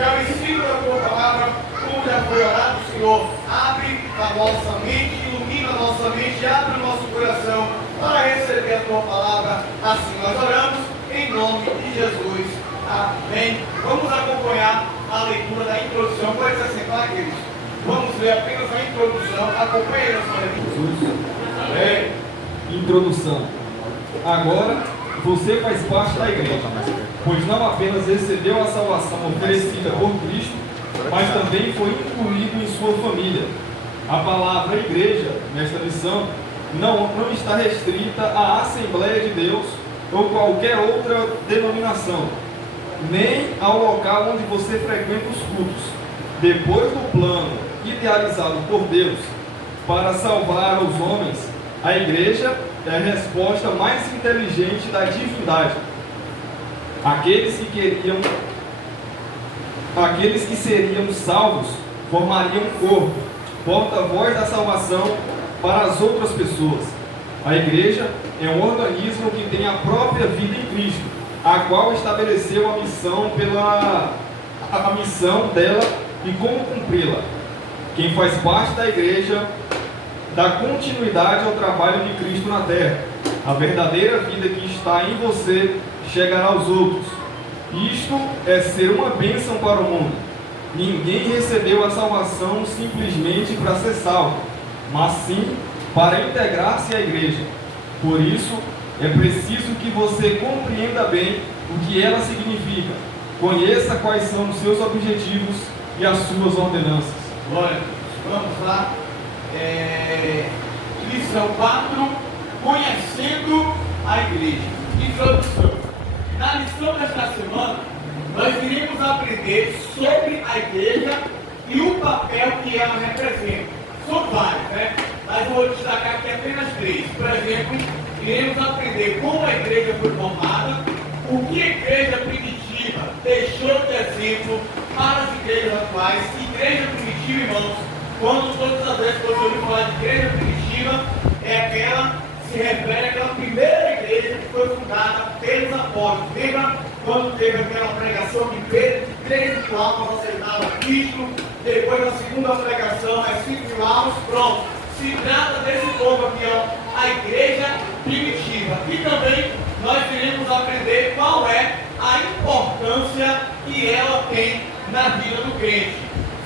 que é o ensino da tua palavra, como já foi orado, Senhor. Abre a nossa mente, ilumina a nossa mente, abre o nosso coração para receber a tua palavra. Assim nós oramos, em nome de Jesus. Amém. Vamos acompanhar a leitura da introdução. Pode se assentar, queridos. Vamos ler apenas a introdução. Acompanhe a nossa leitura. Amém. Introdução. Agora, você faz parte da igreja, pois não apenas recebeu a salvação oferecida por Cristo, mas também foi incluído em sua família. A palavra igreja, nesta lição, não está restrita à Assembleia de Deus ou qualquer outra denominação, nem ao local onde você frequenta os cultos. Depois do plano idealizado por Deus para salvar os homens, a igreja é a resposta mais inteligente da divindade. Aqueles que seriam salvos formariam um corpo, porta-voz da salvação para as outras pessoas. A igreja é um organismo que tem a própria vida em Cristo, a qual estabeleceu a missão dela e como cumpri-la. Quem faz parte da igreja dá continuidade ao trabalho de Cristo na terra. A verdadeira vida que está em você chegará aos outros. Isto é ser uma bênção para o mundo. Ninguém recebeu a salvação simplesmente para ser salvo, mas sim para integrar-se à igreja. Por isso, é preciso que você compreenda bem o que ela significa, conheça quais são os seus objetivos e as suas ordenanças. Glória a Deus. Vamos lá. Lição 4, conhecendo a igreja. Introdução. Na lição desta semana, nós iremos aprender sobre a igreja e o papel que ela representa. São vários, né? Mas eu vou destacar aqui apenas 3. Por exemplo, iremos aprender como a igreja foi formada, o que a igreja primitiva deixou de exemplo para as igrejas atuais. Igreja primitiva, irmãos, quando todas as vezes que você ouviu falar de igreja primitiva, é aquela, se refere àquela primeira igreja que foi fundada pelos apóstolos. Lembra quando teve aquela pregação de Pedro, de 3 mil almas aceitaram a Cristo, depois da segunda pregação, as 5 mil almas, pronto. Se trata desse povo aqui, ó, a igreja primitiva. E também nós iremos aprender qual é a importância que ela tem na vida do crente.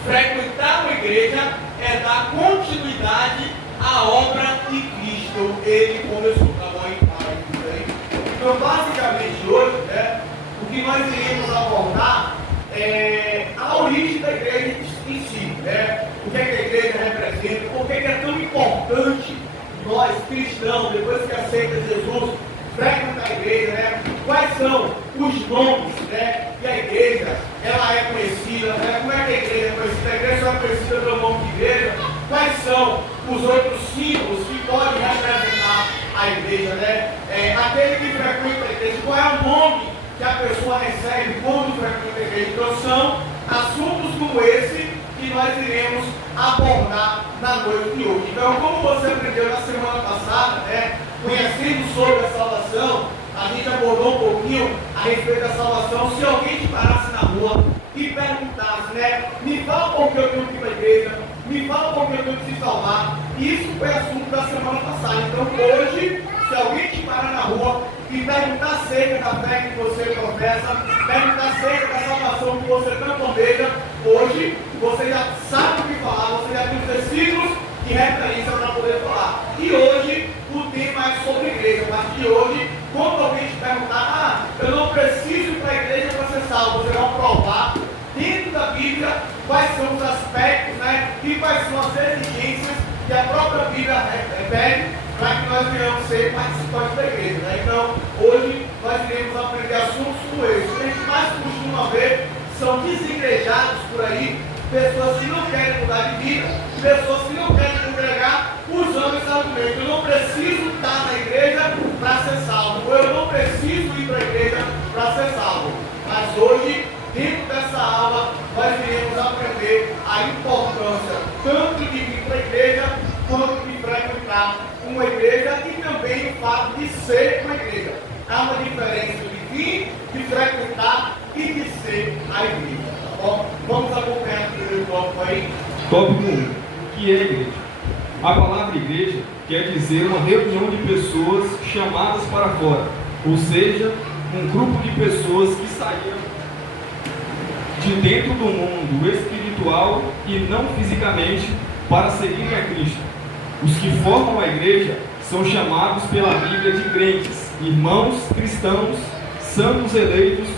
Frequentar uma igreja é dar continuidade à obra que Cristo ele começou. Tá bom, hein? Então, basicamente hoje, né, o que nós iremos abordar é a origem da igreja em si, né? O que é que a igreja representa, por que é tão importante nós cristãos, depois que aceita Jesus, frequentar a igreja, né? Quais são os nomes, né, que a igreja ela é conhecida, né? Como é que a igreja é conhecida? A igreja só é conhecida pelo nome de igreja. Quais são os outros símbolos que podem representar a igreja, né? Aquele que frequenta a igreja, qual é o nome que a pessoa recebe quando frequenta a igreja? Então são assuntos como esse que nós iremos abordar na noite de hoje. Então, como você aprendeu na semana passada, né, conhecendo sobre a salvação, a gente abordou um pouquinho a respeito da salvação. Se alguém te parasse na rua e perguntasse, né, me fala por que eu tenho que ir para a igreja, me fala por que eu tenho que se salvar, isso foi assunto da semana passada. Então hoje, se alguém te parar na rua e perguntar acerca da fé que você professa, perguntar acerca da salvação que você tanto almeja, hoje você já sabe o que falar, você já tem os versículos de referência para poder falar. E hoje o tema é sobre a igreja. A partir de hoje, quando alguém te perguntar, eu não preciso ir para a igreja para ser salvo, você vai provar dentro da Bíblia quais são os aspectos, né, e quais são as exigências que a própria Bíblia pede para que nós venhamos ser participantes da igreja, né? Então, hoje nós iremos aprender assuntos como esse. O que a gente mais costuma ver são desigrejados por aí, pessoas que não querem mudar de vida, pessoas que não querem congregar, usando esse argumento: eu não preciso estar na igreja para ser salvo, ou eu não preciso ir para a igreja para ser salvo. Mas hoje, dentro dessa aula, nós iremos aprender a importância tanto de vir para a igreja, quanto de frequentar uma igreja, e também o fato de ser uma igreja. Há uma diferença de vir, de frequentar e de ser a igreja. Tá Vamos acompanhar o primeiro tópico aí. Tópico 1. O que é igreja? A palavra igreja quer dizer uma reunião de pessoas chamadas para fora, ou seja, um grupo de pessoas que saíram de dentro do mundo espiritual e não fisicamente para seguirem a Cristo. Os que formam a igreja são chamados pela Bíblia de crentes, irmãos cristãos, santos eleitos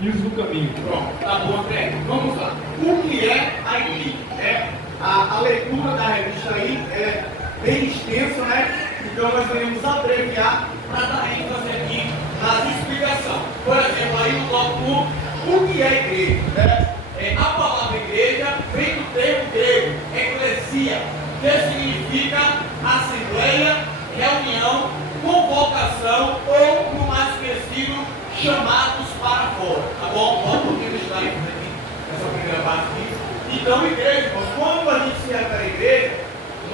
e os do caminho. Pronto, tá bom, André. Vamos lá. O que é a igreja? A leitura da revista aí é bem extensa, né? Então nós iremos abreviar para dar ênfase aqui nas explicações. Por exemplo, aí no tópico 1, o que é igreja? Né? A palavra igreja vem do termo grego, eclesia, que significa assembleia, reunião, convocação ou, no mais conhecido, chamados para fora. Tá bom? Bota um pouquinho de slide aqui, essa primeira parte aqui. Então, igreja, quando a gente se refere à igreja,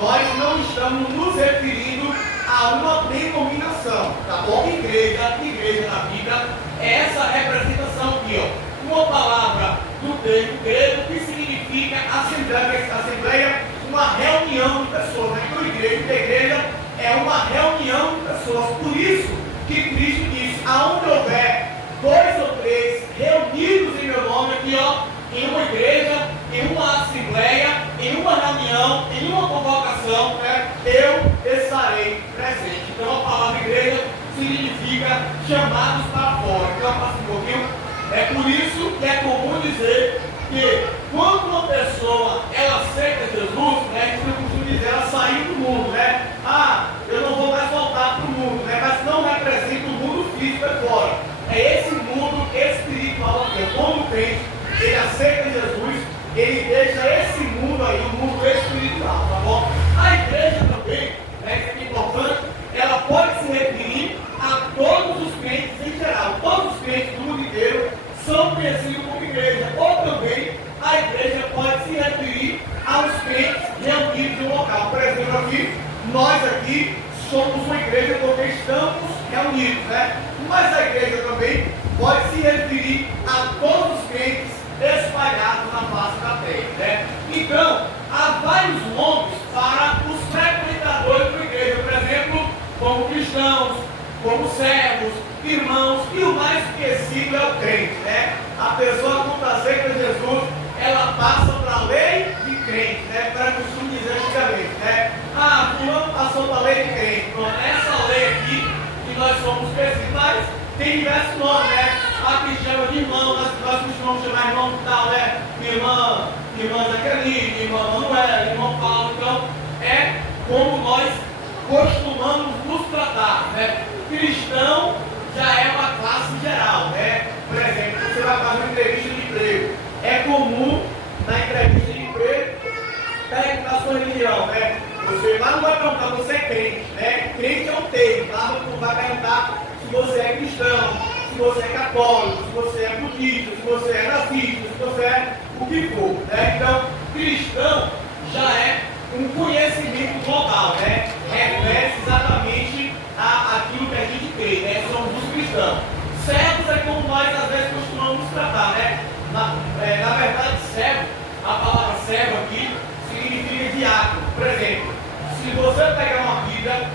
nós não estamos nos referindo a uma denominação, tá bom? Igreja na Bíblia, é essa representação aqui, ó. Uma palavra do termo grego que significa assembleia, uma reunião de pessoas. Né? Então, igreja é uma reunião de pessoas. Por isso que Cristo disse: aonde houver 2 ou 3 reunidos em meu nome, aqui, ó, em uma igreja, em uma assembleia, em uma reunião, em uma convocação, né, eu estarei presente. Então, a palavra igreja significa chamados para fora. Então, passa um pouquinho. É por isso que é comum dizer que quando uma pessoa ela aceita Jesus, né, a gente não costuma dizer ela saiu do mundo, né? Ah, eu não vou mais voltar para o mundo, né? Mas não representa o mundo físico fora. É esse mundo espiritual aqui. Quando o crente ele aceita Jesus, ele deixa esse mundo aí, o mundo espiritual, tá bom? A igreja também, né, isso é importante, ela pode se referir a todos os crentes em geral. Todos os crentes do mundo inteiro são conhecidos como igreja. Ou também a igreja pode se referir aos crentes reunidos em um local. Por exemplo, aqui, nós aqui somos uma igreja porque estamos reunidos, né? Mas a igreja também pode se referir a todos os crentes espalhados na face da terra, né? Então, há vários nomes para os frequentadores da igreja. Por exemplo, como cristãos, como servos, irmãos, e o mais conhecido é o crente, né? A pessoa quando aceita Jesus, ela passa para a lei de crente, né? Para costume dizer antigamente, né? Ah, fulano passou para a lei de crente. Então, essa lei aqui que nós somos conhecidos, mas tem diversos nomes, né? Aqui chama de irmão, nós costumamos chamar irmão tal, né? Irmã Jaqueline, irmã Manuela, irmão Paulo. Então, é como nós costumamos nos tratar, né? Cristão já é uma classe geral, né? Por exemplo, você vai fazer uma entrevista de emprego. É comum na entrevista de emprego perguntar a sua religião, né? Você lá não vai perguntar se você é crente, né? Crente é um termo, lá não vai perguntar se você é cristão, se você é católico, se você é budista, se você é nazista, se você é o que for, né? Então, cristão já é um conhecimento global, né? Refere-se exatamente àquilo que a gente crê, né? Somos os cristãos. Servos é como nós às vezes costumamos tratar, né? Na verdade, servo, a palavra servo aqui significa diácono. Por exemplo, se você pegar uma Bíblia,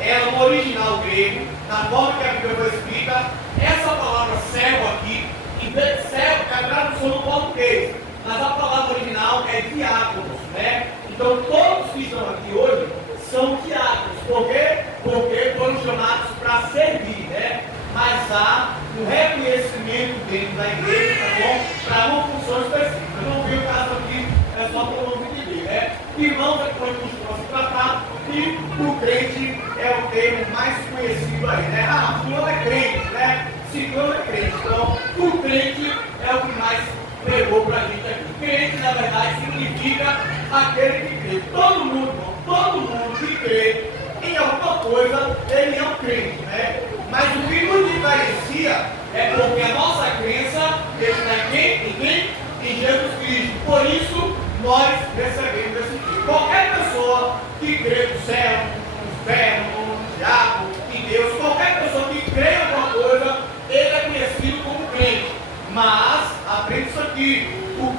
ela no original grego, na forma que a Bíblia foi escrita, essa palavra servo aqui, em vez de servo, é a tradução no português, mas a palavra original é diáconos, né? Então todos que estão aqui hoje são diáconos. Por quê? Porque foram chamados para servir, né? Mas há um reconhecimento dentro da igreja, tá bom? Para uma função específica. Eu não vi o caso aqui, é só para o nome entender, né? Irmãos é como costuma se tratar, e o crente é o termo mais conhecido aí, né? Ah, fulano é crente, né? Ciclano é crente. Então, o crente é o que mais pegou para a gente aqui. Crente, na verdade, significa aquele que crê. Todo mundo que crê em alguma coisa, ele é um crente, né? Mas o que nos diferencia é porque a nossa crença está em quem? Em Jesus Cristo. Por isso, nós recebemos esse tipo. Qualquer pessoa que crê no céu, no inferno, no diabo, em Deus, qualquer pessoa que crê em alguma coisa, ele é conhecido como crente. Mas, aprende isso aqui, o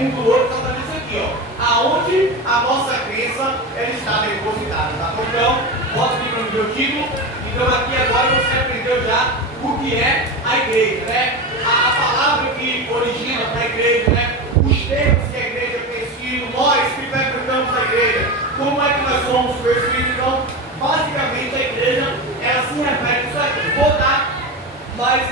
um do outro, exatamente isso aqui, ó. Aonde a nossa crença ela está depositada, tá bom? Então, bota aqui no meu título. Então, aqui agora você aprendeu já o que é a igreja, né? A palavra que origina para a igreja, né? Os termos que a igreja tem escrito, nós que frequentamos a igreja, como é que nós somos conhecidos. Então, basicamente a igreja, ela se refere a isso aqui. Vou dar mais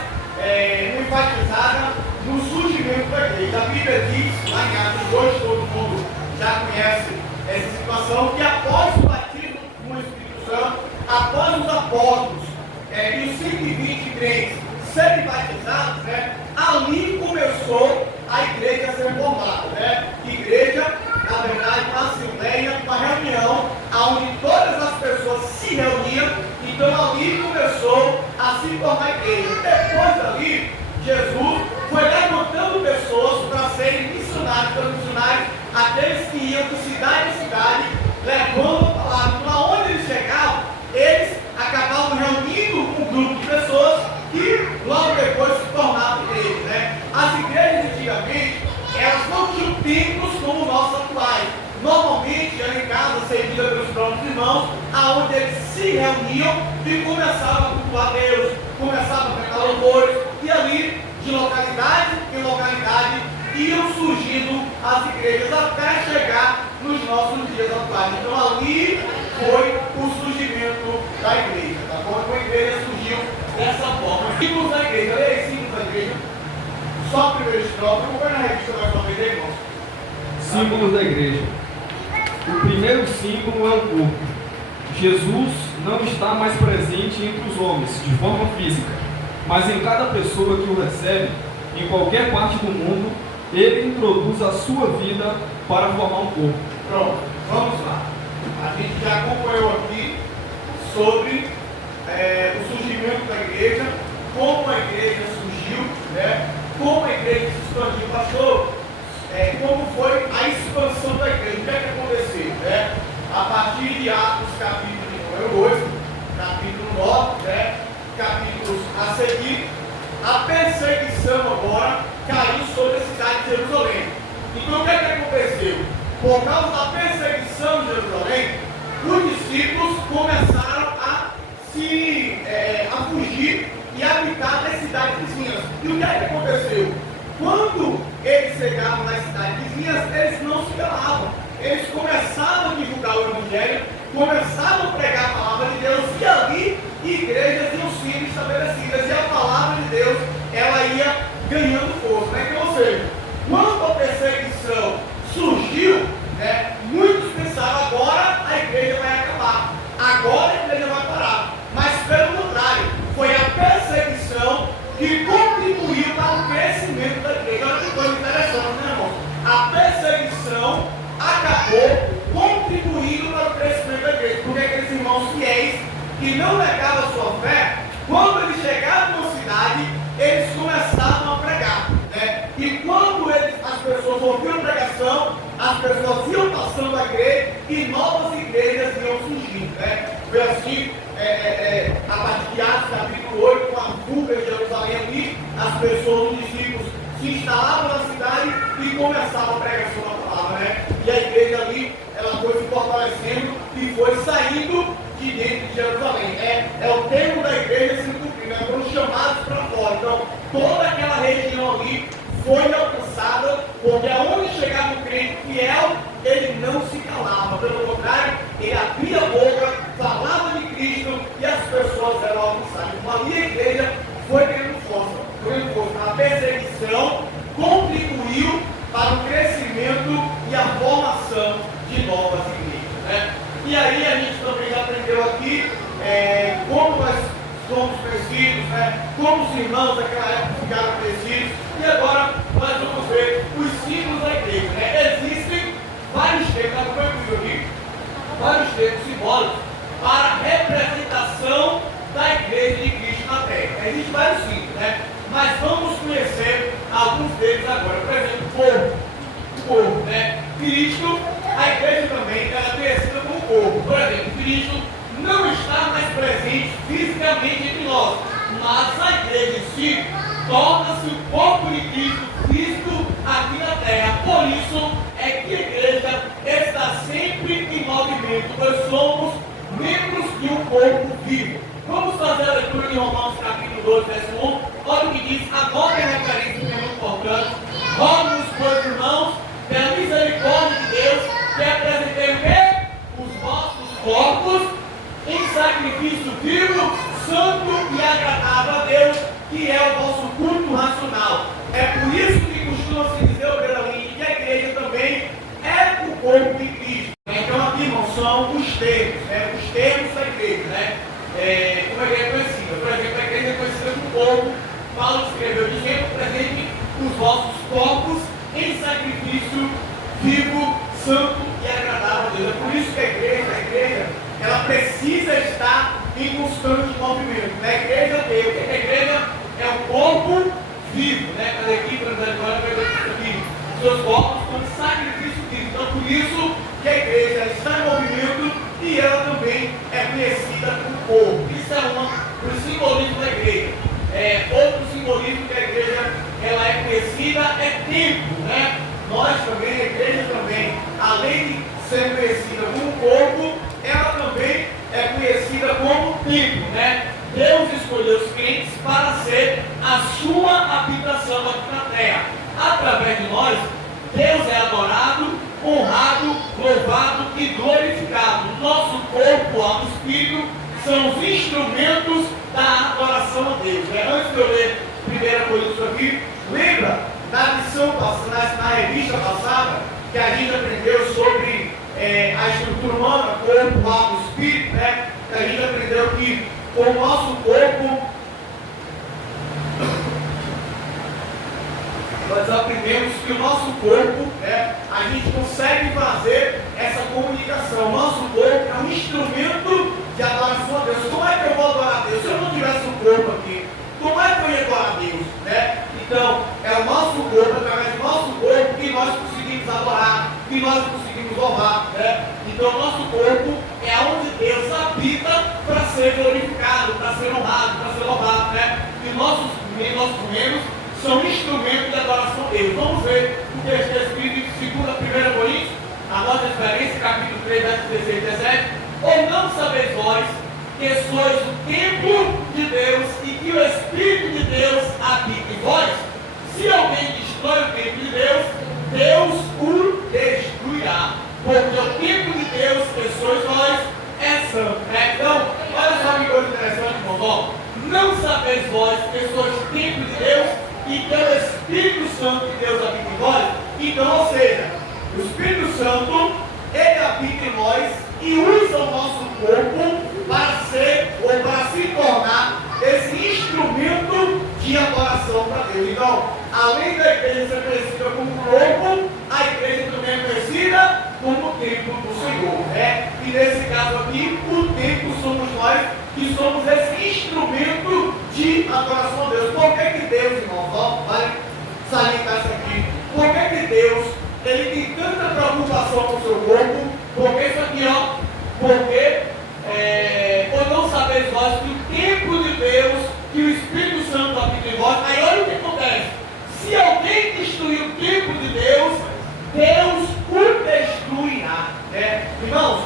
enfatizada no surgimento da igreja. A Bíblia diz, lá em Atos 2, todo mundo já conhece essa situação, que após o batismo com o Espírito Santo, após os apóstolos e os 120 crentes serem batizados, né, ali começou a igreja a ser formada. Né? Igreja, na verdade, uma assembleia, uma reunião, onde todas as pessoas se reuniam. Então ali começou a se formar a igreja. Depois dali, Jesus foi levantando pessoas para serem missionários, aqueles que iam de cidade em cidade, levando a palavra. Então, aonde eles chegavam, eles acabavam reunindo um grupo de pessoas que logo depois se tornavam igrejas. Né? As igrejas antigamente, elas não tinham templos como nossos atuais. Normalmente eram em casa servidas pelos próprios irmãos, aonde eles se reuniam e começavam a cultuar Deus, começavam a cantar louvores, e ali, de localidade em localidade, iam surgindo as igrejas até chegar nos nossos dias atuais. Então ali foi o surgimento da igreja, tá bom? Então a igreja surgiu dessa forma. Símbolos da igreja, olha aí, símbolos da igreja. Só a primeira estrofe, vamos ver na revista mais uma vez aí, irmãos. Símbolos da igreja. O primeiro símbolo é o corpo. Jesus não está mais presente entre os homens, de forma física, mas em cada pessoa que o recebe, em qualquer parte do mundo, ele introduz a sua vida para formar um corpo. Pronto, vamos lá. A gente já acompanhou aqui sobre o surgimento da igreja, como a igreja surgiu, né? Como a igreja se expandiu. Pastor, como foi a expansão da igreja? O que é que aconteceu? Né? A partir de Atos, capítulo número 8, capítulo 9, né? Capítulos a seguir, a perseguição agora caiu sobre a cidade de Jerusalém. Então o que é que aconteceu? Por causa da perseguição de Jerusalém, os discípulos começaram a fugir e habitar nas cidades vizinhas. E o que é que aconteceu? Quando eles chegavam nas cidades vizinhas, eles não se calavam. Eles começavam a divulgar o Evangelho, começavam a pregar a palavra de Deus, e ali igrejas iam sendo estabelecidas, e a palavra de Deus ela ia ganhando força. Né? Então, ou seja, quando a perseguição surgiu, né, muitos pensaram, agora a igreja vai acabar, agora a igreja vai parar. Mas pelo contrário, foi a perseguição que contribuiu para o crescimento da igreja. Olha que coisa interessante, né, irmão? A perseguição acabou contribuindo para o crescimento da igreja, porque aqueles irmãos fiéis que não negavam a sua fé, quando eles chegavam na cidade, eles começavam a pregar, né? E quando as pessoas ouviam a pregação, as pessoas iam passando a crer e novas igrejas iam surgindo, né? Foi assim, a partir de Atos capítulo 8, com a fuga de Jerusalém ali, as pessoas, os discípulos, se instalavam na cidade e começavam a pregação da palavra, né? E a igreja ali, ela foi se fortalecendo e foi saindo de dentro de Jerusalém. É o termo da igreja se cumprindo, né? Foram chamados para fora. Então, toda aquela região ali foi alcançada, porque aonde chegava o crente fiel, ele não se calava. Pelo contrário, ele abria a boca, falava de Cristo e as pessoas eram alcançadas. Então, ali a igreja foi ganhando força. A perseguição contribuiu para o crescimento e a formação de novas igrejas, né? E aí a gente também já aprendeu aqui como nós somos conhecidos, né? Como os irmãos daquela época ficaram conhecidos. E agora nós vamos ver os símbolos da igreja, né? Existem vários termos, aqui, vários termos simbólicos para a representação da igreja de Cristo na terra. Existem vários símbolos, né? Mas vamos conhecer alguns deles agora. Por exemplo, o corpo, né? Cristo, a igreja também ela é conhecida como corpo. Por exemplo, Cristo não está mais presente fisicamente entre nós, mas a igreja em si corpo vivo. Vamos fazer a leitura de Romanos capítulo 12, verso 1. Olha o que diz, agora é referência que é muito importante. Rogo-vos, pois, irmãos, pela misericórdia de Deus, que apresentei o quê? Os vossos corpos em sacrifício vivo, santo e agradável a Deus, que é o vosso culto racional. É por isso que costuma se dizer, que a igreja também é o corpo de Cristo. Então aqui, irmãos, são os termos da igreja, como a igreja é conhecida. Por exemplo, a igreja é conhecida como corpo. Paulo escreveu dizendo, presente os vossos corpos em sacrifício vivo, santo e agradável a Deus. É por isso que a igreja, ela precisa estar em constante movimento. A igreja é Deus, a igreja é o corpo vivo, Cada equipe aqui, seus corpos como sacrifício vivo. Então, por isso que a igreja está em movimento e ela também é conhecida como corpo. Isso é um simbolismo da igreja. Outro simbolismo que a igreja ela é conhecida é tempo, Nós também, a igreja também, além de ser conhecida como corpo, ela também é conhecida como templo, Deus escolheu os crentes para ser a sua habitação aqui na terra. Através de nós, Deus é adorado, honrado, louvado e glorificado. Nosso corpo, alma e espírito são os instrumentos da adoração a Deus. Antes de eu ler 1 Coríntios aqui, lembra na lição passada, na revista passada, que a gente aprendeu sobre a estrutura humana, corpo, alma e espírito, que a gente aprendeu que com o nosso corpo nós aprendemos que o nosso corpo, a gente consegue fazer essa comunicação. O nosso corpo é um instrumento de adoração a Deus. Como é que eu vou adorar a Deus? Se eu não tivesse um corpo aqui, como é que eu ia adorar a Deus? Então, é o nosso corpo, através do nosso corpo, que nós conseguimos adorar, que nós conseguimos louvar. Então, o nosso corpo é onde Deus habita para ser glorificado, para ser honrado, para ser louvado. E nossos membros são instrumentos de adoração a Deus. Vamos ver o texto escrito em 2 Coríntios, a nossa referência, capítulo 3, verso 16 e 17. Ou não sabeis vós que sois o templo de Deus e que o Espírito de Deus habita em vós? Se alguém destrói o templo de Deus, Deus o destruirá. Porque o templo de Deus, que sois vós, é santo. Então, olha só que coisa interessante, irmão. Não sabeis vós que sois templo de Deus e que o Espírito Santo de Deus habita em vós? Então, ou seja, o Espírito Santo, ele habita em nós e usa o nosso corpo para ser ou para se tornar esse instrumento de adoração para Deus. Então, além da igreja ser conhecida como corpo, a igreja também é conhecida como templo do Senhor. E nesse caso aqui, o templo somos nós, que somos esse instrumento de adoração a Deus. Por que Deus, irmãos, vai salientar isso aqui? Por que Deus ele tem tanta preocupação com o seu corpo? Porque isso aqui, porque ou não sabeis vós que o templo de Deus, que o Espírito Santo habita em vós. Aí olha o que acontece. Se alguém destruir o templo de Deus, Deus o destruirá. Irmãos,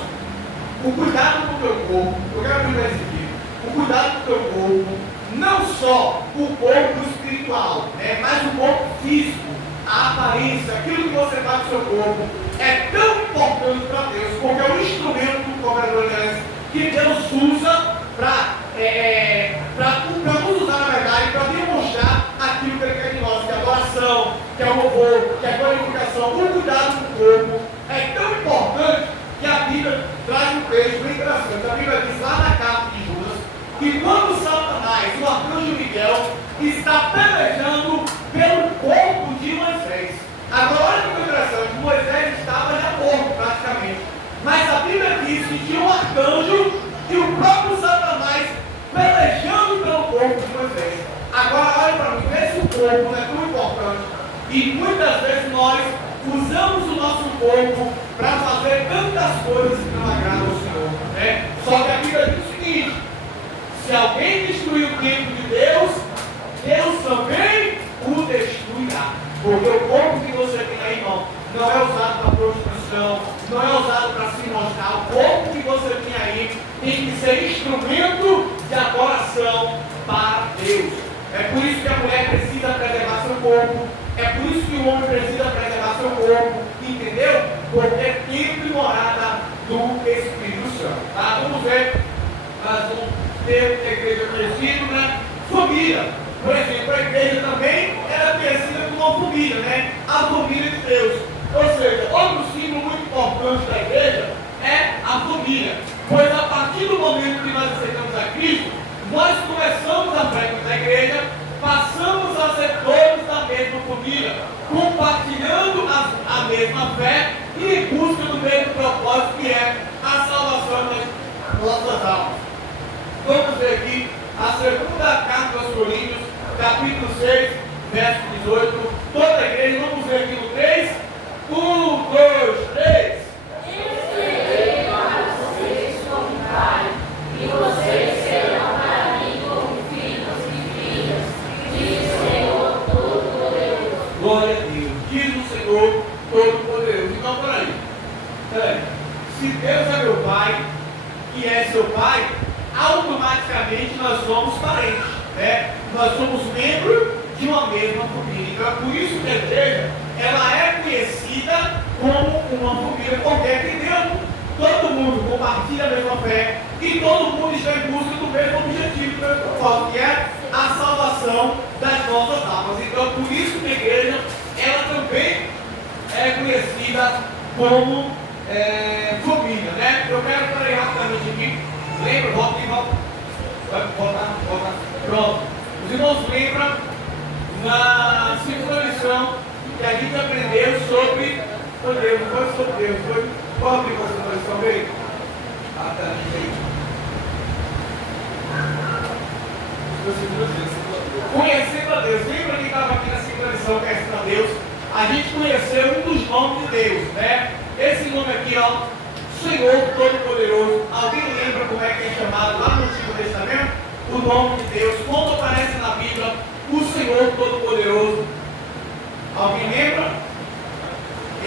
o cuidado com o teu corpo, eu quero abrir esse aqui. O cuidado com o teu corpo, não só o corpo espiritual, mas o corpo físico, a aparência, aquilo que você faz no seu corpo, é tão importante para Deus, porque é um instrumento, como é que Deus usa para nos usar, na verdade, para demonstrar aquilo que Ele quer de nós, que é adoração, que é o louvor, que é a glorificação. O cuidado com o corpo é tão importante que a Bíblia traz um texto bem interessante. A Bíblia diz lá na carta de Judas que quando Satanás, o arcanjo Miguel, está pelejando pelo corpo de Moisés. Agora, olha que interessante, Moisés estava já morto praticamente. Mas a Bíblia diz que tinha um arcanjo e o próprio Satanás pelejando pelo corpo de Moisés. Agora, olha para mim, vê se o corpo não é tão importante. E muitas vezes nós usamos o nosso corpo para fazer tantas coisas que não agradam ao Senhor. Só que a Bíblia diz o seguinte: se alguém destruir o templo de Deus, Deus também o destruirá. Porque o corpo que você tem aí, irmão, não é usado para prostituição, não é usado para se mostrar. O corpo que você tem aí tem que ser instrumento de adoração para Deus. É por isso que a mulher precisa preservar seu corpo, é por isso que o homem precisa preservar seu corpo, entendeu? Porque é templo e morada do Espírito Santo. Tá? Vamos ver, nós vamos ter a igreja conhecida, né? Família. Por exemplo, a igreja também era conhecida como uma família, né? A família de Deus. Ou seja, outro símbolo muito importante da igreja é a família. Pois a partir do momento que nós aceitamos a Cristo, nós começamos a frequentar a igreja, passamos a ser todos da mesma família, compartilhando a mesma fé e em busca do mesmo propósito, que é a salvação das nossas almas. Vamos ver aqui a segunda carta aos Coríntios, capítulo 6, verso 18. Toda a igreja, vamos ver aqui no 3. 1, 2, 3. E vocês serão para mim como filhos e filhas, diz o Senhor Todo-Poderoso. Glória a Deus, diz o Senhor Todo-Poderoso. Então, peraí. Se Deus é meu Pai, e é seu Pai, automaticamente nós somos parentes, né? Nós somos membros de uma mesma família. Então, é por isso que a igreja, ela é conhecida como uma família, porque entendeu? Todo mundo compartilha a mesma fé e todo mundo está em busca do mesmo objetivo, do mesmo propósito, que é a salvação das nossas almas. Então, por isso que a igreja, ela também é conhecida como família, né? Eu quero falar rapidamente aqui. Lembra? Volta e volta. Vai voltar. Pronto. Os irmãos lembram na segunda lição que a gente aprendeu sobre Deus, não foi sobre Deus, foi qual a segunda lição veio? Ah, tá, veio. Conhecendo a Deus. Lembra que estava aqui na segunda lição, conhecendo a Deus? A gente conheceu um dos nomes de Deus, né? Esse nome aqui, ó, Senhor Todo-Poderoso. Alguém lembra como é que é chamado lá no Antigo Testamento? O nome de Deus, quando aparece na Bíblia, o Senhor Todo-Poderoso. Alguém lembra?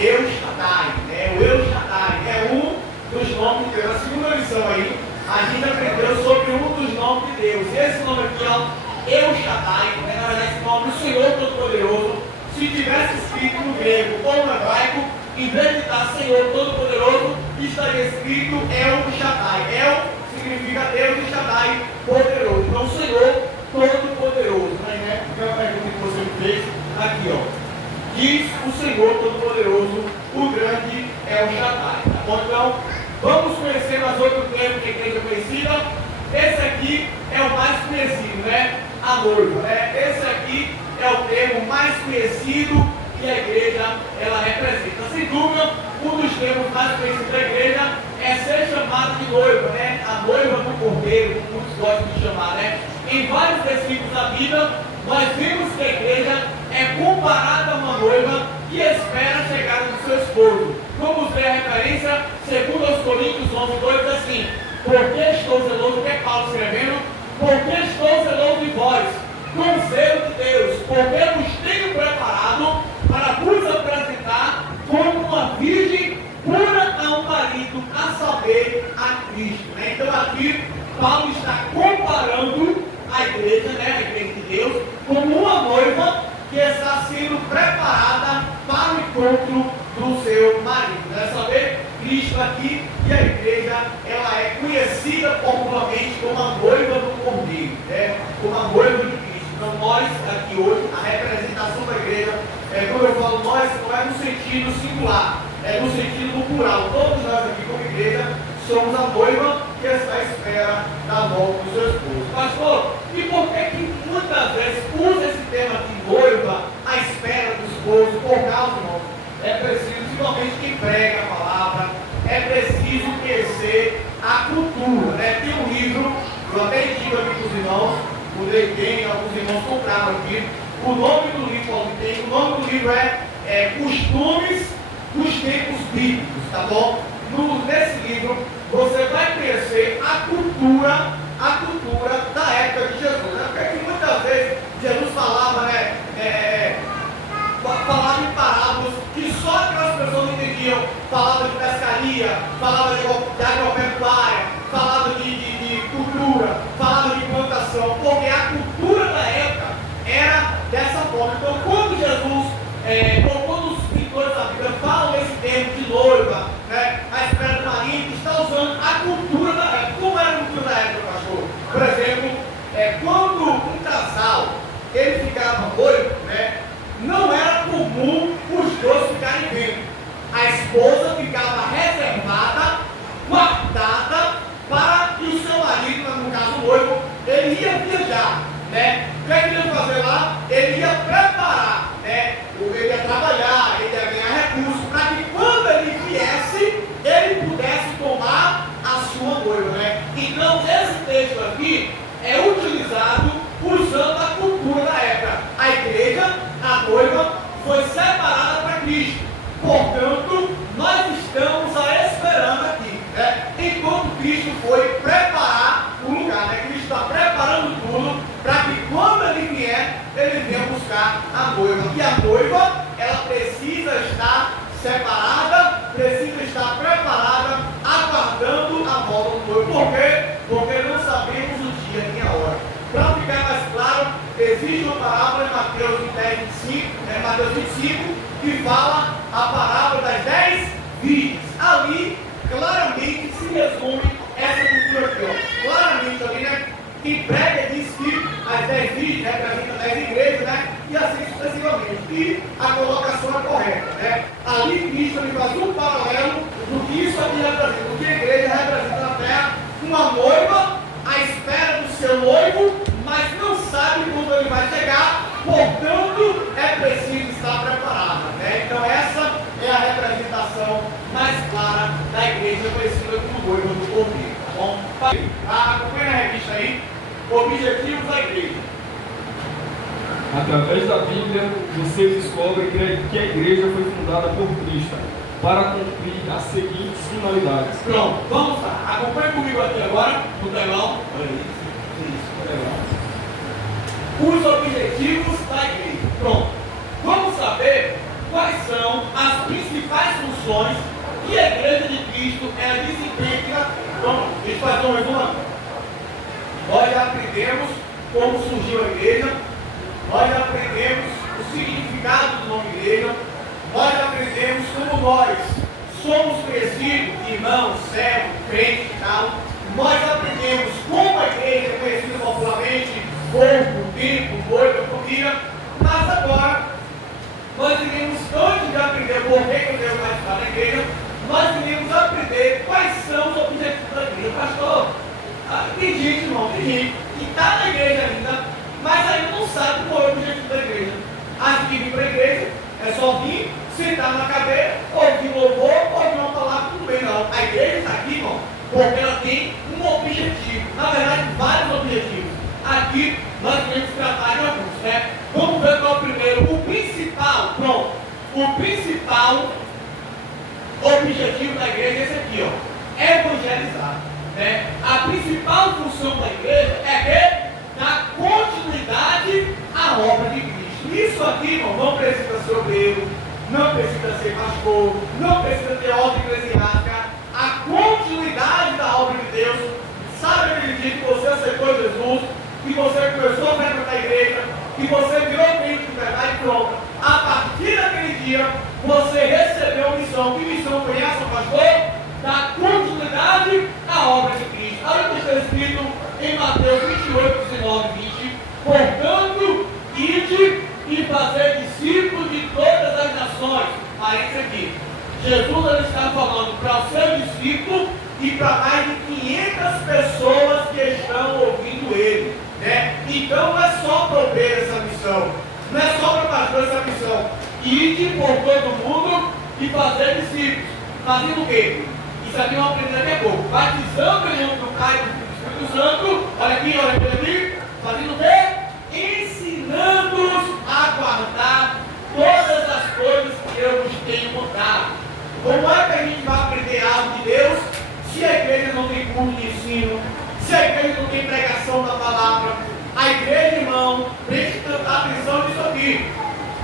El Shaddai, né? O El Shaddai é um dos nomes de Deus. Na segunda lição aí, a gente aprendeu sobre um dos nomes de Deus. Esse nome aqui, ó, El Shaddai, né? Na verdade, esse nome, o Senhor Todo-Poderoso, se tivesse escrito no grego ou no hebraico, em vez de estar Senhor Todo-Poderoso, estaria escrito El Shaddai. El significa Deus e Shaddai, poderoso. Então, Senhor Todo-Poderoso. Né? É uma pergunta que você me fez aqui, ó. Diz o Senhor Todo-Poderoso, o grande El Shaddai. Tá bom? Então, vamos conhecer mais outro termo que a igreja é conhecida. Esse aqui é o mais conhecido, né? A noiva, né? Esse aqui é o termo mais conhecido que a igreja ela representa. Sem dúvida, um dos termos mais conhecidos da igreja é ser chamado de noiva, né? A noiva do cordeiro, como muitos gostam de chamar, né? Em vários versículos da Bíblia, nós vemos que a igreja é comparada a uma noiva que espera a chegada do seu esposo. Vamos ver a referência, segundo aos Coríntios 11, 2, diz assim: porque estou zeloso, que é Paulo escrevendo, porque estou zeloso de vós, com zelo de Deus, porque vos tenho preparado para vos apresentar como uma virgem pura a um marido, a saber, a Cristo. Né? Então aqui Paulo está comparando a igreja, né, a igreja de Deus, como uma noiva que está sendo preparada para o encontro do seu marido. Né? Saber, Cristo aqui, e a igreja, ela é conhecida popularmente como a noiva do Cordeiro, né? Como a noiva de Cristo. Então nós aqui hoje, a representação da igreja, quando eu falo nós, não é no sentido singular, é no sentido plural. Todos nós aqui como igreja somos a noiva que está à espera da volta do seu esposo. Pastor, e por que muitas vezes usa esse tema de noiva à espera do esposo? Por causa, irmão, é preciso, principalmente quem prega a palavra, é preciso conhecer a cultura. Né? Tem um livro, eu até digo aqui para os irmãos, o Leitém, alguns irmãos compraram aqui. O nome do livro, o nome do livro é Costumes dos Tempos Bíblicos, tá bom? Nesse livro, você vai conhecer a cultura da época de Jesus. Né? Porque muitas vezes Jesus falava, né, falava em parábolas que só aquelas pessoas entendiam. Falava de pescaria, falava de agropecuária, falava de Portanto, nós estamos esperando aqui, né? Enquanto Cristo foi preparar o lugar, né? Cristo está preparando tudo para que quando ele vier, ele venha buscar a noiva. E a noiva, ela precisa estar separada, precisa estar preparada, aguardando a volta do noivo. Por quê? Porque não sabemos o dia nem a hora. Para ficar mais claro, existe uma parábola em Mateus 25, que fala a parábola das 10 virgens. Ali, claramente, se resume essa cultura aqui. Ó. Claramente ali, né? Quem prega diz que as 10 virgens representam 10 igrejas, né? E assim sucessivamente. E a colocação é correta, né? Ali Cristo ele faz um paralelo do que isso aqui representa, do que a igreja representa na terra, uma noiva à espera do seu noivo, mas não sabe quando ele vai chegar, portanto é preciso estar preparada, né? Então essa é a representação mais clara da igreja conhecida como noiva do Cordeiro, tá bom? Acompanhe na revista aí, objetivos da igreja. Através da Bíblia, você descobre que a igreja foi fundada por Cristo para cumprir as seguintes finalidades. Pronto, vamos lá. Acompanhe comigo aqui agora, no telão. Olha isso, legal. Os objetivos da igreja. Pronto. Vamos saber quais são as principais funções que a igreja de Cristo desempenha. Pronto, deixa eu fazer um resumo. Nós já aprendemos como surgiu a igreja. Nós aprendemos o significado do nome igreja. Nós aprendemos como nós somos conhecidos, irmãos, servos, crentes e tal. Nós aprendemos como a igreja é conhecida popularmente, corpo, templo, noiva, família. Mas agora, nós iremos, antes de aprender por que Deus vai estar na igreja, nós iremos aprender quais são os objetivos da igreja. Pastor, tem gente, irmão, tem gente que está na igreja ainda, mas ainda não sabe qual é o objetivo da igreja. Acha que vir para a igreja é só vir, sentar na cadeira, ouvir louvor, ouvir uma palavra, tudo bem, não. A igreja está aqui, irmão, porque ela tem um objetivo, na verdade, vários objetivos. Aqui nós temos que tratar de alguns, né? Vamos ver qual é o primeiro, o principal, pronto. O principal objetivo da igreja é esse aqui, ó, evangelizar, né? A principal função da igreja é dar continuidade à obra de Cristo. Isso aqui, irmão, não precisa ser obreiro, não precisa ser pastor, não precisa ter ordem eclesiástica. A continuidade da obra de Deus. Sabe aquele dia que você aceitou Jesus, que você começou a frequentar a igreja, que você virou crente de verdade, pronto. A partir daquele dia, você recebeu missão. Que missão foi essa, pastor? Da continuidade à obra de Cristo. Olha o que está escrito em Mateus 28, 19 e 20. Portanto, ide e fazer discípulos de todas as nações. Parece aqui. Jesus ele está falando para o seu discípulo e para mais de 500 pessoas que estão ouvindo ele, né? Então não é só para obreiro essa missão, não é só para pastor essa missão. Ide por todo mundo e fazer discípulos. Fazendo o quê? Isso aqui vamos aprender daqui a pouco. Batizando em nome do Pai e do Espírito Santo. Olha aqui. Fazendo o quê? Ensinando-os a guardar todas as coisas que eu vos tenho mandado. Como é que a gente vai aprender algo de Deus se a igreja não tem curso de ensino, se a igreja não tem pregação da palavra? A igreja, irmão, preste atenção nisso aqui.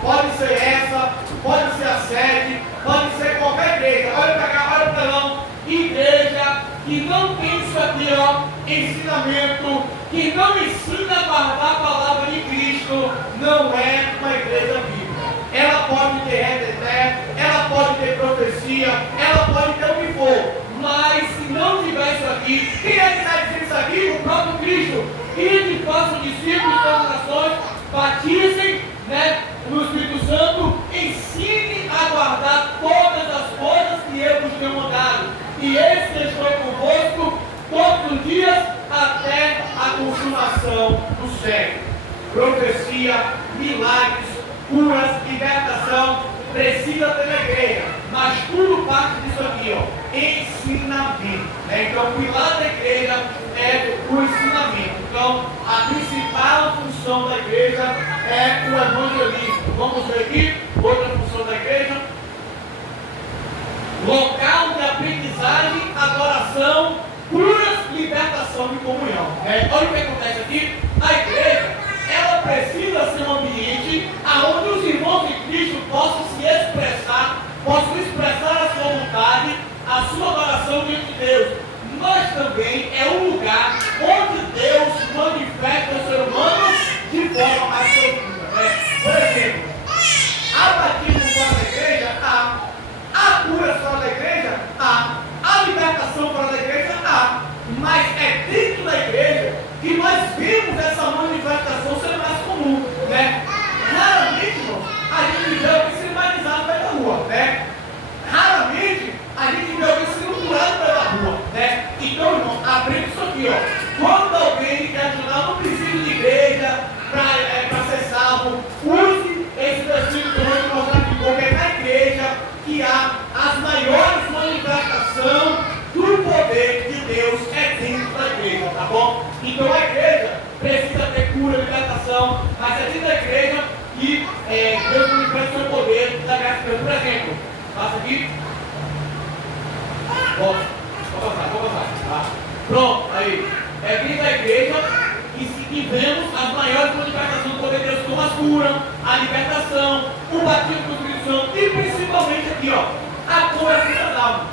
Pode ser essa, pode ser a sede, pode ser qualquer igreja. Olha para cá, olha para lá. Igreja que não tem isso aqui, ó, ensinamento, que não ensina a guardar a palavra de Cristo, não é uma igreja bíblica. Ela pode ter reteté, ela pode ter profecia, ela pode ter o que for, mas se não tiver isso aqui, quem é que está dizendo isso aqui? O próprio Cristo. E façam discípulos das nações, batizem, né, no Espírito Santo, ensine a guardar todas as coisas que eu vos tenho mandado. E eis que estou convosco todos os dias até a consumação do século. Profecia, milagres, curas, libertação, precisa ter na igreja, mas tudo parte disso aqui, ó, ensinamento, né? Então o pilar da igreja é o ensinamento. Então a principal função da igreja é o evangelismo. Vamos ver aqui, outra função da igreja. Olha o que acontece aqui. A igreja, ela precisa ser um ambiente onde os irmãos de Cristo possam se expressar, possam expressar a sua vontade, a sua adoração diante de Deus. Mas também é um lugar onde Deus manifesta o ser humano de forma mais profunda. Por exemplo, há batismo fora da igreja? Há cura fora da igreja? Há libertação fora da igreja? Mas é dentro da igreja que nós vemos essa manifestação ser mais comum, né? Raramente, irmão, a gente vê alguém sendo batizado pela rua, né? Raramente a gente vê alguém sendo curado pela rua, né? Então, irmão, aprende isso aqui, ó. Quando alguém quer ajudar, não precisa de igreja para ser salvo, use esse versículo que eu vou te mostrar aqui, porque é na igreja que há as maiores manifestações do poder de Deus dentro da igreja, tá bom? Então a igreja precisa ter cura, libertação, mas é dentro da igreja que Deus manifesta o seu poder da graça de Deus. Por exemplo, passa aqui. Vou passar. Tá? Pronto, aí. É dentro da igreja que vemos as maiores manifestações do poder de Deus, como a cura, a libertação, o batismo com o Espírito Santo e principalmente aqui, ó, a conversão das almas.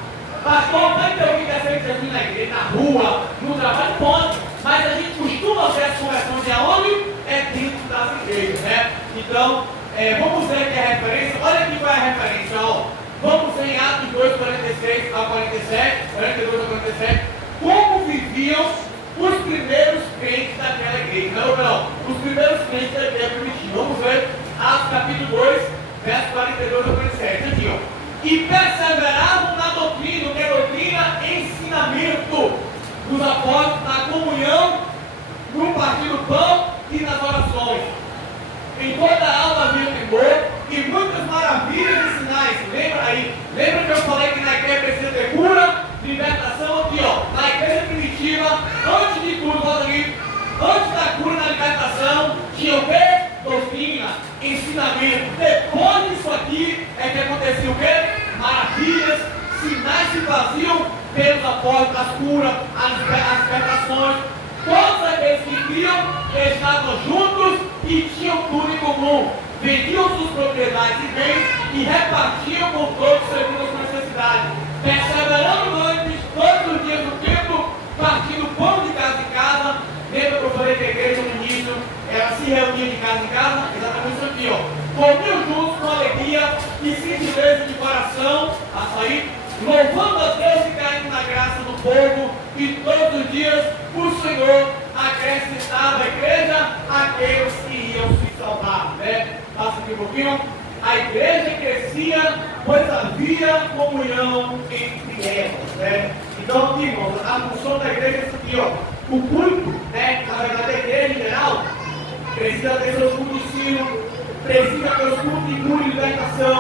Pastor, vai ter alguém que aceita Jesus na igreja, na rua, no trabalho, pode, mas a gente costuma ver as conversões de aonde? É dentro das igrejas, né? Então, vamos ver aqui a referência. Olha aqui qual é a referência, ó. Vamos ver em Atos 2, 46 a 47, 42 a 47, como viviam os primeiros crentes daquela igreja. Não, os primeiros crentes da igreja primitiva. Vamos ver Atos capítulo 2, versos 42 a 47, aqui, ó. E perseveravam na doutrina, que é doutrina, ensinamento dos apóstolos, na comunhão, no partir do pão e nas orações. Em toda a alma havia temor e muitas maravilhas e sinais. Lembra aí? Lembra que eu falei que na igreja precisa ter cura, libertação? Aqui, ó, na igreja primitiva, antes de tudo, volta aqui, antes da cura e da libertação, tinha o quê? Doutrina, ensinamento. Depois disso aqui é que acontecia o quê? Maravilhas, sinais se faziam pelos apóstolos, as curas, as libertações. Todos aqueles que criam estavam juntos e tinham tudo em comum. Vendiam suas propriedades e bens e repartiam com todos segundo as suas necessidades. Perseverando antes, todos os dias do templo, partindo pão de casa em casa. Lembra que eu falei que a igreja no início, ela se reunia de casa em casa? Exatamente isso aqui, ó. Comiam juntos com alegria e singeleza de coração, açaí, louvando a Deus e caindo na graça do povo, e todos os dias o Senhor acrescentava à igreja aqueles que iam se salvar, né? Passa aqui um pouquinho. A igreja crescia, pois havia comunhão entre elas, né? Então, aqui, irmãos, a função da igreja é isso aqui, ó. O culto, né? Na verdade, a igreja em geral precisa ter seus cultos de ensino, precisa ter os cultos de cura e libertação,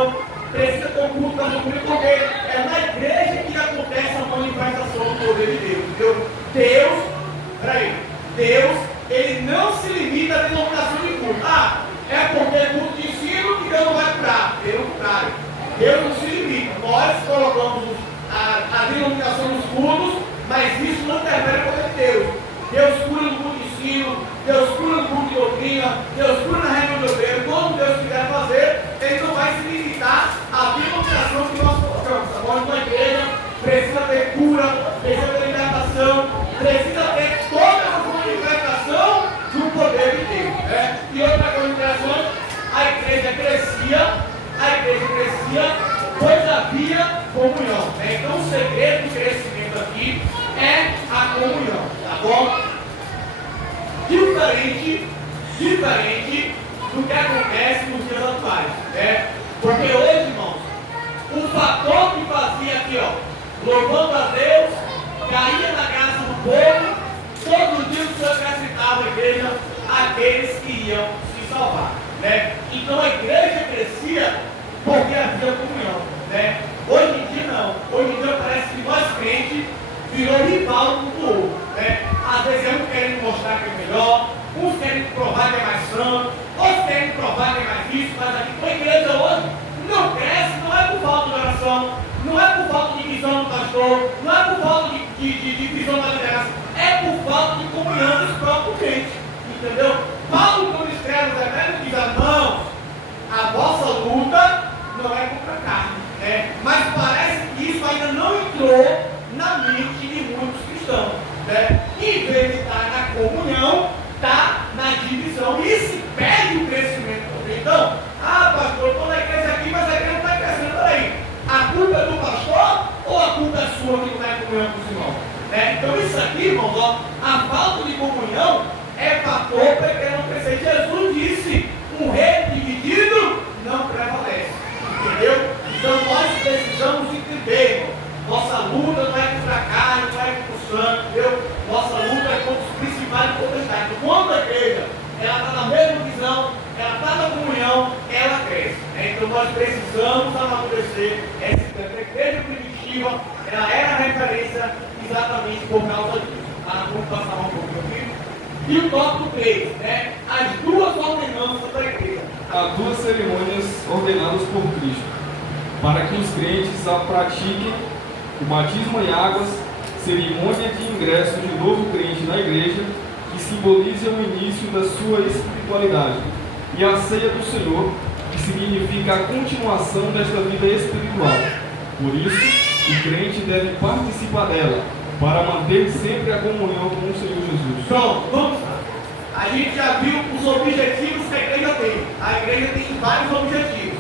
precisa ter o culto da doutrina, porque é na igreja que acontece a manifestação do poder de Deus, entendeu? Deus, ele não se limita à denominação de culto. É porque é culto de ensino que Deus não vai curar. Pelo contrário, Deus não se limita. Nós colocamos a denominação dos cultos, mas isso não interfere com o poder de Deus. Deus cura no culto de ensino, Deus cura no culto de doutrina, Deus cura na reunião de obreiro. Quando Deus quiser fazer, ele não vai se limitar à denominação que nós colocamos. Agora, uma igreja precisa ter cura, precisa ter libertação, precisa ter toda a manifestação do poder de Deus, né? E outra coisa interessante, a igreja crescia, pois havia comunhão, né? Então o segredo do crescimento aqui é a comunhão, tá bom? Diferente do que acontece nos dias atuais, né? Porque hoje, irmãos, o fator que fazia aqui, ó, louvando a Deus, caía na graça do povo, todos os dias o Senhor acrescentava a igreja aqueles que iam se salvar, né? Então a igreja crescia porque havia comunhão, né? Hoje em dia não. Hoje em dia parece que nós crentes virou rival um do outro, né? Às vezes um querendo mostrar que é melhor, uns querem provar que é mais santo, outros querem provar que é mais isso, mas aqui a igreja hoje não cresce, não é por falta de oração, não é por falta de visão do pastor, não é por falta de de divisão da liderança, é por falta de comunhão dos próprios crentes, entendeu? Paulo, quando escreve os Efésios, diz: irmãos, a vossa luta não é contra a carne, né? Mas parece que isso ainda não entrou na mente de muitos cristãos, né? Em vez de estar na comunhão, está na divisão, e se perde o crescimento também. Então, pastor, estou na igreja aqui, mas a igreja não está crescendo. Peraí, a culpa é do pastor ou a culpa é sua que não está em comunhão com os irmãos? Né? Então, isso aqui, irmãos, ó, a falta de comunhão é fator para que não crescer. Jesus disse: um reino dividido não prevalece, entendeu? Então, nós precisamos entender, irmão, nossa luta não é contra a carne, não é contra o sangue, entendeu? Nossa luta é contra os principais potestades. Quando a igreja ela está na mesma visão, ela está na comunhão, ela cresce. Então nós precisamos amadurecer esse tempo. A igreja primitiva, ela era referência exatamente por causa disso. Vamos passar um pouquinho aqui. E o tópico 3, né? As duas ordenanças da igreja. Há duas cerimônias ordenadas por Cristo, para que os crentes a pratiquem: o batismo em águas, cerimônia de ingresso de novo crente na igreja, que simboliza o início da sua espiritualidade, e a ceia do Senhor, que significa a continuação desta vida espiritual. Por isso, o crente deve participar dela, para manter sempre a comunhão com o Senhor Jesus. Pronto, vamos lá. A gente já viu os objetivos que a igreja tem. A igreja tem vários objetivos: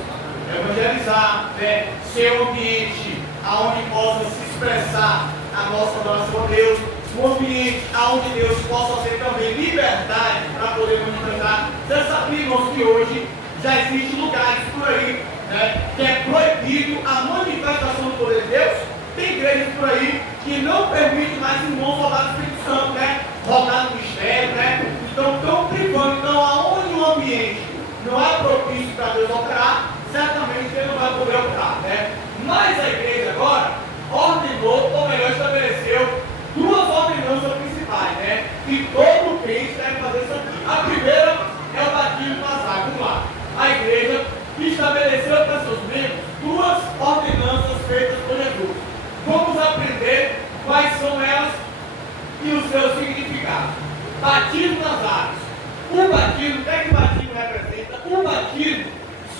evangelizar, né? Ser um ambiente onde possa se expressar a nossa adoração a Deus, um ambiente onde Deus possa ter também liberdade para poder manifestar. Vocês sabiam, irmãos, que hoje já existem lugares por aí, né, que é proibido a manifestação do poder de Deus? Tem igrejas por aí que não permitem mais irmãos rodar no Espírito Santo, né? Rodar no mistério, né? Então estão privando. Então, aonde o ambiente não é propício para Deus operar, certamente ele não vai poder operar, né? Mas a igreja agora ordenou, ou melhor, estabeleceu duas ordenanças principais, né? Que todo crente deve fazer isso aqui. A primeira é o batismo nas águas. Vamos lá. A igreja estabeleceu para seus membros duas ordenanças feitas por Jesus. Vamos aprender quais são elas e os seus significados. Batismo nas águas. O batismo, o que o batismo representa? O batismo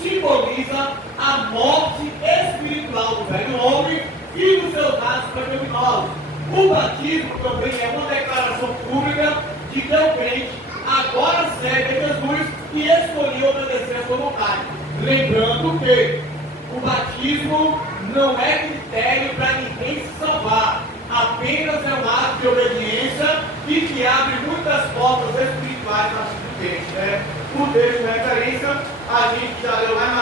simboliza a morte espiritual do velho homem e dos seus atos pecaminosos. O batismo também é uma declaração pública de que o crente agora segue a Jesus e escolheu obedecer a sua vontade. Lembrando que o batismo não é critério para ninguém se salvar, apenas é um ato de obediência e que abre muitas portas espirituais para o crente, né? O texto de referência a gente já leu lá em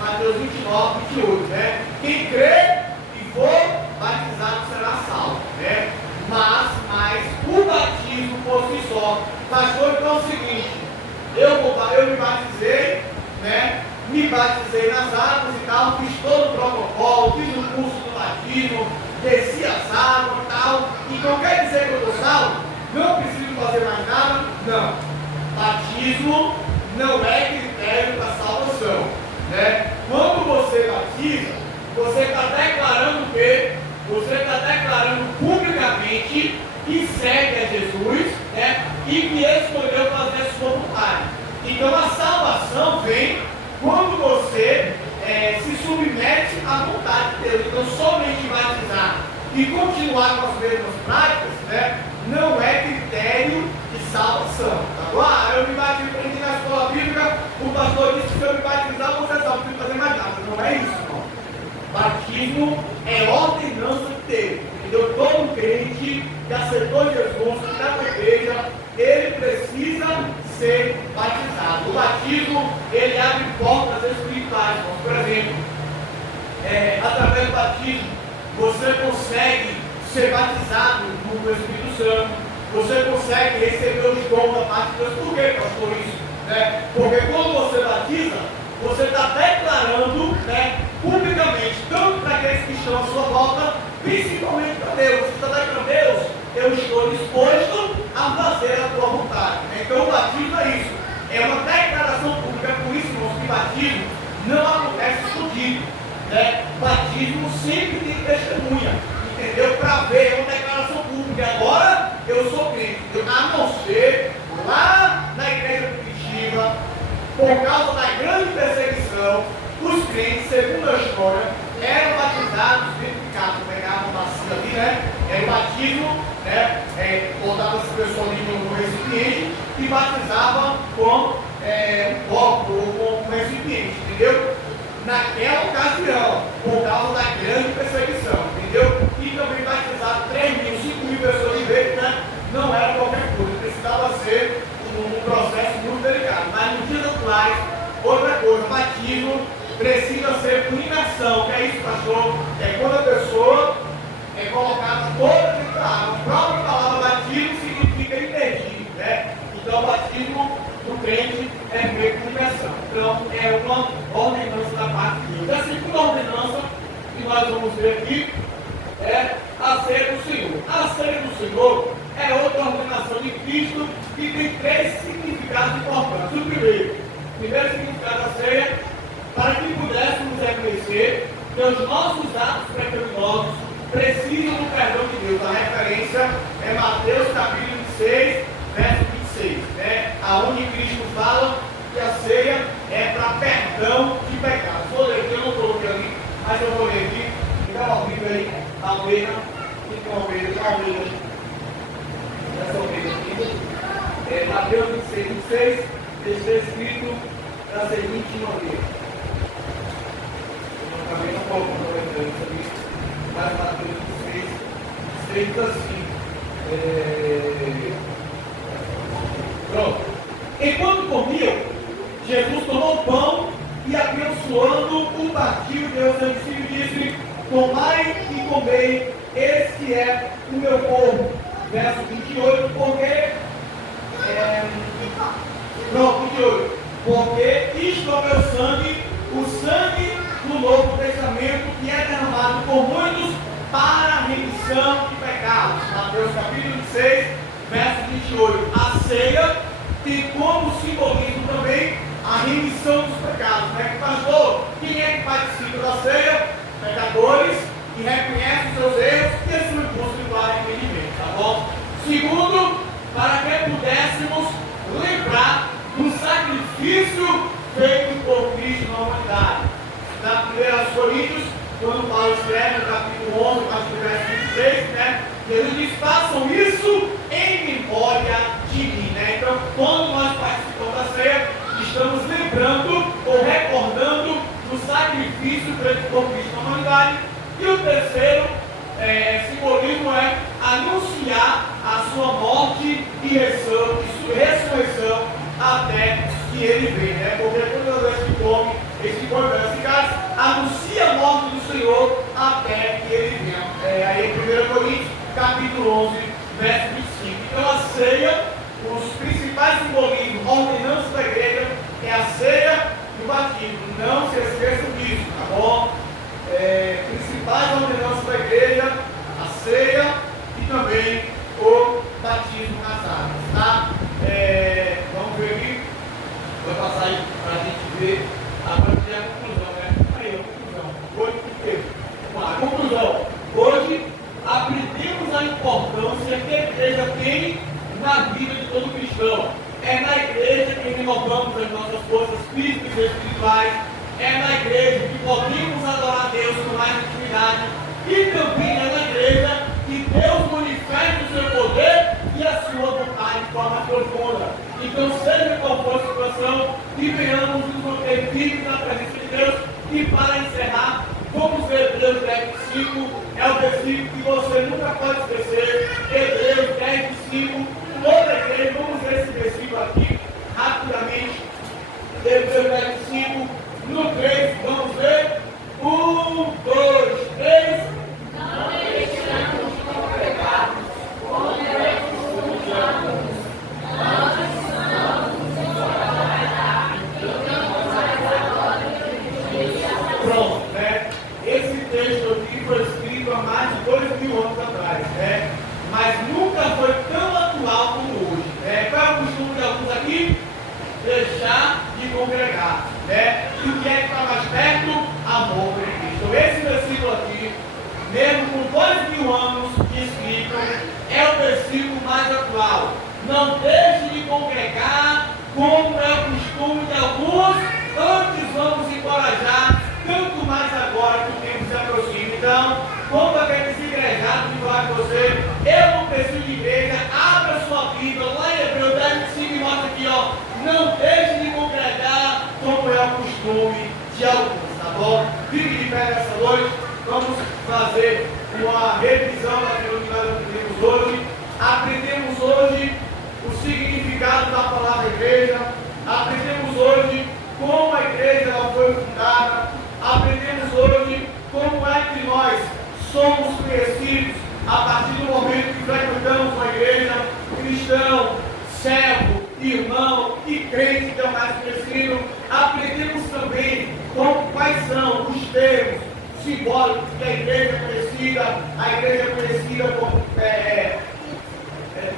Mateus 29, 28, né? Quem crê e for batizado será salvo, né? Mas o batismo por si só, pastor, então é o seguinte: eu me batizei, né? Me batizei nas águas e tal, fiz todo o protocolo, fiz o curso do batismo, desci as águas e tal, então quer dizer que eu estou salvo? Não preciso fazer mais nada? Não. Batismo não é critério para salvação, né? Quando você batiza, você está declarando o quê? Você está declarando publicamente que segue a Jesus, né? E que escolheu fazer a sua vontade. Então a salvação vem quando você se submete à vontade de Deus. Então somente batizar e continuar com as mesmas práticas, né, não é critério de salvação. Tá? Eu me batizo, aprendi na escola bíblica, o pastor disse que se eu me batizar, você salva, não precisa fazer mais nada. Não é isso, não. Batismo é ordenança de Deus. Entendeu? Todo crente que aceitou Jesus, que está na igreja, ele precisa ser batizado. O batismo, ele abre portas espirituais. Por exemplo, através do batismo, você consegue ser batizado no Espírito Santo, você consegue receber os dons da parte de Deus. Por que, pastor, isso? Porque quando você batiza, você está declarando, publicamente, tanto para aqueles que estão à sua volta, principalmente para Deus. Você está declarando: Deus, eu estou disposto a fazer a tua vontade. Então o batismo é isso, é uma declaração pública. Por isso, irmãos, que batismo não acontece escondido. Batismo sempre tem testemunha, entendeu? Para ver, é uma declaração por causa da grande perseguição, os crentes, segundo a história, eram batizados, verificados, pegavam uma bacia ali, né? Era o batismo, né? Botava essa pessoa ali no recipiente e batizava com um copo ou com um recipiente, entendeu? Naquela ocasião, por causa da grande perseguição, entendeu? E também batizar 3.000, 5.000 pessoas de vez, né? Não era qualquer coisa, precisava ser um processo muito delicado. Mas nos dias atuais, outra coisa, batismo precisa ser por imersão. Que é isso, pastor? É quando a pessoa é colocada toda dentro da água. A própria palavra batismo significa imergir, né? Então, o batismo do crente é feito por imersão. Então, é uma ordenança da parte de Deus. A segunda ordenança que nós vamos ver aqui é a ceia do Senhor. A ceia do Senhor é outra ordenação de Cristo que tem 3 significados importantes. O primeiro significado da ceia, para que pudéssemos reconhecer que os nossos atos pecaminosos precisam do perdão de Deus. A referência é Mateus capítulo 6, verso 26, né? Aonde Cristo fala que a ceia é para perdão de pecados. Vou ler aqui, eu não coloquei ali, mas eu vou ler aqui. Fica uma Bíblia aí, Almeida, fica uma Almeida. Essa Almeida aqui. Mateus 26, 26, está escrito da seguinte maneira. Eu acabei não colocando isso ali, mas Mateus 26, 26 diz assim. Pronto. Enquanto comiam, Jesus tomou o pão e, abençoando, o partiu, Deus e disse: tomai e comei, este é o meu corpo. Verso 28, porque. Pronto, 28. Porque isto é o meu sangue, o sangue do novo testamento, que é derramado por muitos para a remissão de pecados. Mateus capítulo 26, verso 28. A ceia tem como simbolismo também a remissão dos pecados, né? Pastor, quem é que participa da ceia? Pecadores que reconhecem os seus erros e assumem o curso de arrependimento, tá bom? Segundo, para que pudéssemos lembrar do sacrifício feito por Cristo na humanidade. Na 1 Coríntios, quando Paulo escreve no capítulo 11, verso 26, né? Jesus diz: façam isso em memória de mim, né? Então, quando nós participamos da ceia, estamos lembrando ou recordando do sacrifício feito por Cristo na humanidade. E o terceiro simbolismo é anunciar a sua morte e ressurreição até que ele venha, né? Porque toda vez que come esse caso, anuncia a morte do Senhor até que ele venha. Aí em 1 Coríntios, capítulo 11, verso 25. Então a ceia, os principais simbolismos, ordenanças da igreja, é a ceia e o batismo. Não se esqueçam disso, tá bom? Principais ordenanças da igreja, a ceia e também o batismo nas águas, tá? Vamos ver aqui, vou passar aí para a gente ver, agora tem a conclusão, né? Aí, a conclusão. Hoje, vamos lá, a conclusão. Hoje, aprendemos a importância que a igreja tem na vida de todo cristão. É na igreja que renovamos as nossas forças físicas e espirituais. É na igreja que podemos adorar a Deus com mais intimidade. E também é na igreja que Deus manifesta o seu poder e a sua vontade de forma profunda. Então, seja qual for a situação, que venhamos nos manter firmes na presença de Deus. E para encerrar, vamos ver Hebreus 10:5. É o versículo que você nunca pode esquecer. Hebreus 10:5. Toda a igreja, vamos ver esse versículo aqui rapidamente. Hebreus 10:5. No 3, vamos ver. 1, 2, 3. Não deixamos de congregar, como é costume, nós estamos em trabalhar, e não mais agora que Pronto, né? Esse texto aqui foi escrito há mais de 2.000 anos atrás, né? Mas nunca foi tão atual como hoje, né? Qual é o costume de alguns aqui? Deixar de congregar, né? E o que é que está mais perto? Amor por Cristo. Então esse versículo aqui, mesmo com 2.000 anos de escrito, é o versículo mais atual. Não deixe de congregar, como é o costume de alguns, fazer uma revisão daquilo que nós aprendemos hoje. Aprendemos hoje o significado da palavra igreja. Aprendemos hoje como a igreja ela foi fundada. Aprendemos hoje como é que nós somos conhecidos a partir do momento que frequentamos uma igreja. Cristão, servo, irmão e crente que é o mais conhecido. Aprendemos também quais são os termos simbólicos que a igreja é conhecida. A igreja é conhecida como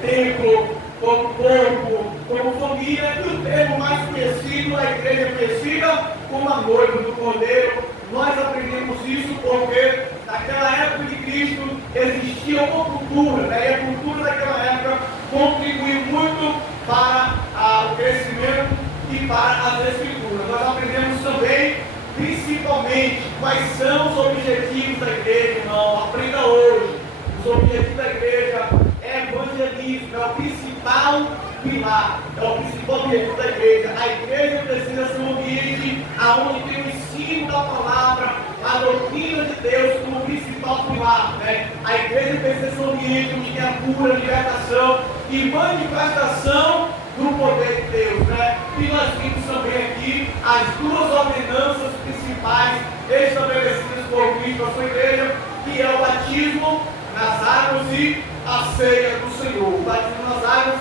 templo, como corpo, como família, e o termo mais conhecido, a igreja é conhecida como a noiva do Cordeiro. Nós aprendemos isso porque naquela época de Cristo existia uma cultura, né? E a cultura daquela época contribuiu muito para o crescimento e para as escrituras. Nós aprendemos também, principalmente, quais são os objetivos da igreja, irmão. Aprenda hoje. Os objetivos da igreja é evangelismo, é o principal pilar, é o principal objetivo da igreja. A igreja precisa ser um ambiente onde tem o ensino da palavra, a doutrina de Deus como principal pilar, né? A igreja precisa ser um ambiente onde tem a cura, a libertação e manifestação do poder de Deus, né? E nós vimos também aqui as duas ordenanças principais estabelecidas por Cristo na sua igreja, que é o batismo nas águas e a ceia do Senhor. O batismo nas águas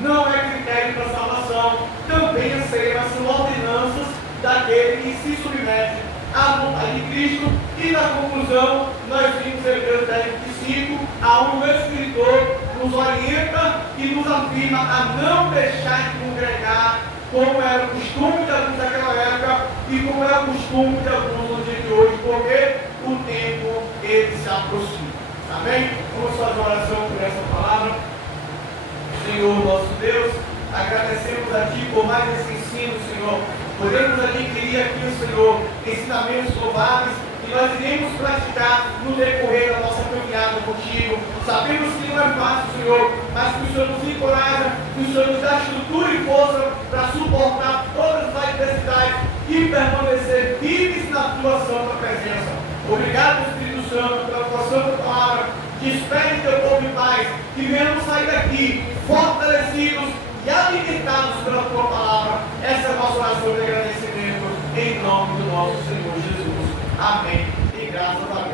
não é critério para salvação, também a ceia, mas são ordenanças daquele que se submete à vontade de Cristo. E na conclusão, nós vimos Hebreus 10:25, aonde o escritor nos orienta e nos afirma a não deixar de congregar, como era o costume de alguns daquela época e como é o costume de alguns no dia de hoje, porque o tempo ele se aproxima. Amém? Vamos fazer uma oração por essa palavra. Senhor nosso Deus, agradecemos a Ti por mais esse ensino, Senhor. Podemos adquirir aqui, Senhor, ensinamentos louváveis que nós iremos praticar no decorrer da nossa caminhada contigo. Sabemos que não é fácil, Senhor, mas que o Senhor nos encoraja, que o Senhor nos dá estrutura e força para suportar todas as adversidades e permanecer firmes na Tua santa presença. Obrigado, Espírito Santo, pela Tua santa palavra. Despede Teu povo em paz, que venhamos sair daqui fortalecidos e alimentados pela Tua palavra. Essa é a nossa oração de agradecimento, em nome do nosso Senhor Jesus. Amém. E graças a Deus.